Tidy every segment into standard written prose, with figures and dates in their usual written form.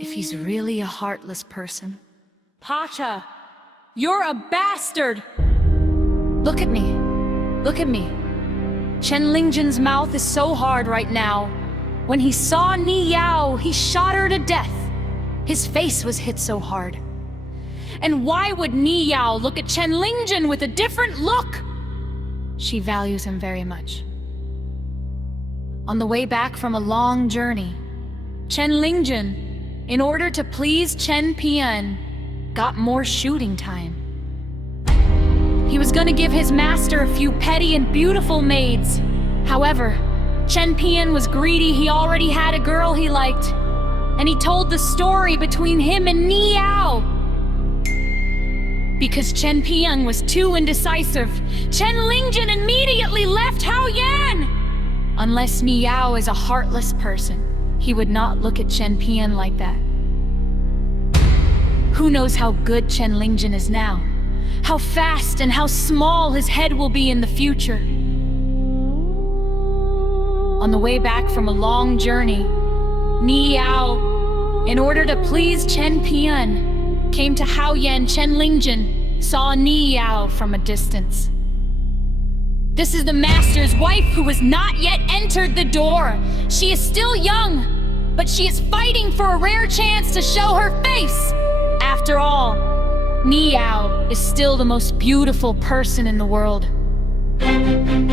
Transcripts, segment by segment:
if he's really a heartless person. Pacha, you're a bastard! Look at me. Look at me. Chen Lingjun's mouth is so hard right now. When he saw Nie Yao, he shot her to death. His face was hit so hard. And why would Nie Yao look at Chen Lingjun with a different look? She values him very much. On the way back from a long journey, Chen Lingjun, in order to please Chen Pian, got more shooting time. He was gonna give his master a few petty and beautiful maids. However, Chen Pian was greedy. He already had a girl he liked. And he told the story between him and Nie Yao. Because Chen Pian was too indecisive, Chen Lingjun immediately left Haoyan. Unless Nie Yao is a heartless person, he would not look at Chen Pian like that. Who knows how good Chen Lingjun is now? How fast and how small his head will be in the future. On the way back from a long journey, Nie Yao, in order to please Chen Pian, came to Haoyan. Chen Lingjun saw Nie Yao from a distance. This is the master's wife who has not yet entered the door. She is still young, but she is fighting for a rare chance to show her face. After all, Nie Yao is still the most beautiful person in the world.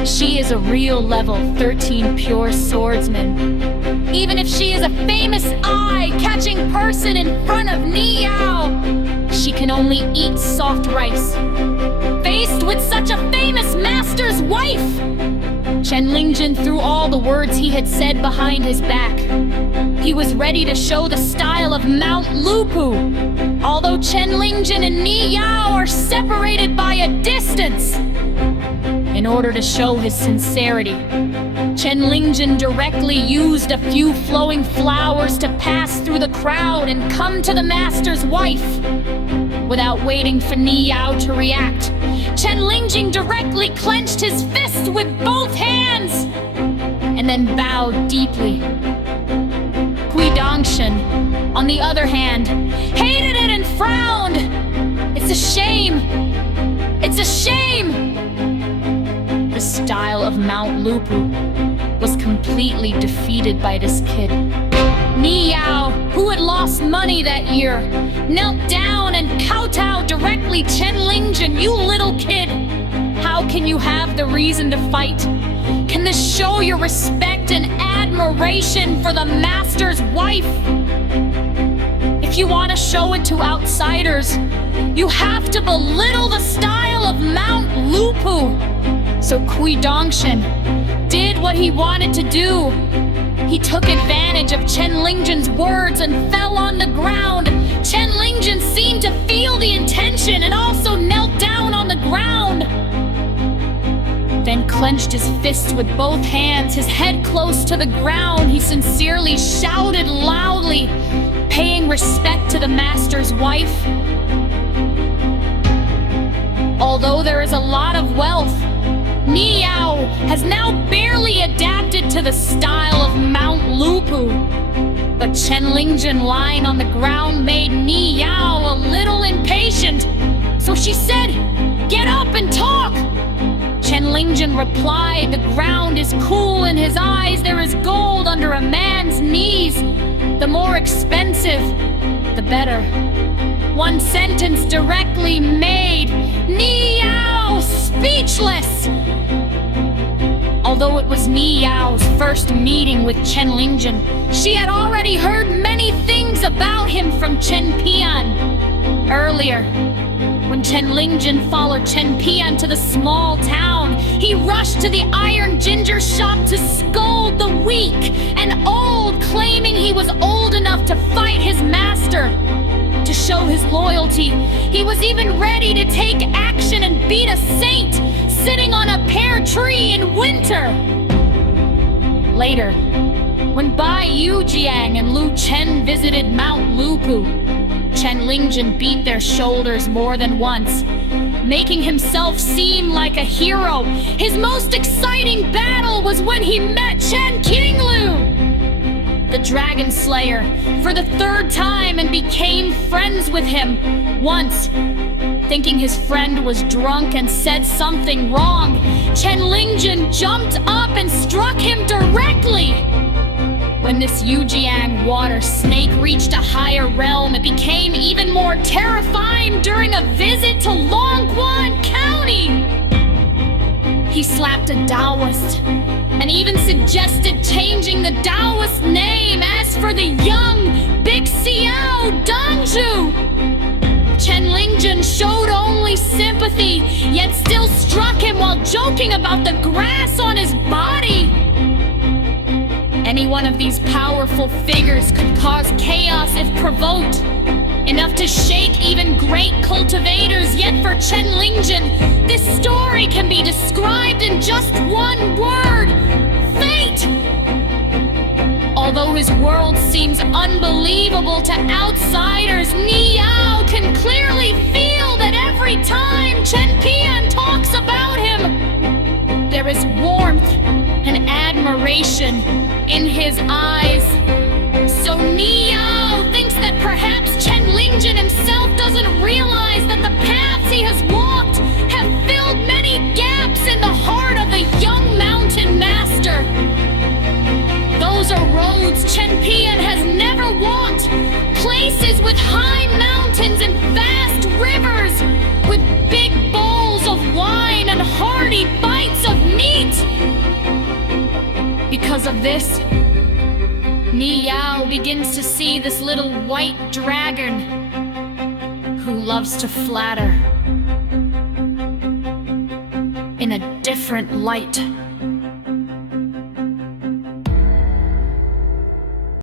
She is a real level 13 pure swordsman. Even if she is a famous eye-catching person in front of Nie Yao, she can only eat soft rice. Faced with such a famous master's wife, Chen Lingjun threw all the words he had said behind his back. He was ready to show the style of Mount Lupu, although Chen Lingjun and Nie Yao are separated by a distance. In order to show his sincerity, Chen Lingjun directly used a few flowing flowers to pass through the crowd and come to the master's wife. Without waiting for Nie Yao to react, Chen Lingjun directly clenched his fist with both hands and then bowed deeply. Hui Dongshan, on the other hand, hated it and frowned. It's a shame. It's a shame. The style of Mount Lupu was completely defeated by this kid. Nie Yao, who had lost money that year, knelt down and kowtowed directly. Chen Lingjun, you little kid, how can you have the reason to fight? Can this show your respect and admiration for the master's wife? If you want to show it to outsiders, you have to belittle the style of Mount Lupu. So Hui Dongshan did what he wanted to do. He took advantage of Chen Lingjun's words and fell on the ground. Chen Lingjun seemed to feel the intention and also knelt down on the ground. Then clenched his fists with both hands, his head close to the ground. He sincerely shouted loudly, paying respect to the master's wife. Although there is a lot of wealth, Nie Yao has now barely adapted to the style of Mount Lupu. But Chen Lingjun lying on the ground made Nie Yao a little impatient. So she said, "Get up and talk!" Chen Lingjun replied, "The ground is cool in his eyes. There is gold under a man's knees. The more expensive, the better." One sentence directly made Nie Yao speechless. Although it was Nie Yao's first meeting with Chen Lingjun, she had already heard many things about him from Chen Pian. Earlier, when Chen Lingjun followed Chen Pian to the small town, he rushed to the iron ginger shop to scold the weak and old, claiming he was old enough to fight his master. To show his loyalty, he was even ready to take action and beat a saint sitting on a pear tree in winter. Later, when Bai Yujiang and Lu Chen visited Mount Lupu, Chen Lingjun beat their shoulders more than once, making himself seem like a hero. His most exciting battle was when he met Chen Qinglu. the Dragon Slayer, for the third time and became friends with him. Once, thinking his friend was drunk and said something wrong, Chen Lingjun jumped up and struck him directly. When this Yujiang water snake reached a higher realm, it became even more terrifying during a visit to Longguan County. He slapped a Taoist and even suggested changing the Taoist name. As for the young Big Xiao Dangzhu, Chen Lingjun showed only sympathy, yet still struck him while joking about the grass on his body. Any one of these powerful figures could cause chaos if provoked, enough to shake even great cultivators. Yet for Chen Lingjun, this story can be described in just one word: fate. Although his world seems unbelievable to outsiders, Nie Yao can clearly feel that every time Chen Pian talks about him, there is warmth and admiration in his eyes. So Nie Yao thinks that perhaps Chen Lingjun himself doesn't realize that the paths he has walked have filled many gaps in the heart of the young mountain master. Those are roads Chen Pian has never walked, places with high mountains and vast rivers, with big bowls of wine and hearty bites of meat. Because of this, Nie Yao begins to see this little white dragon who loves to flatter in a different light.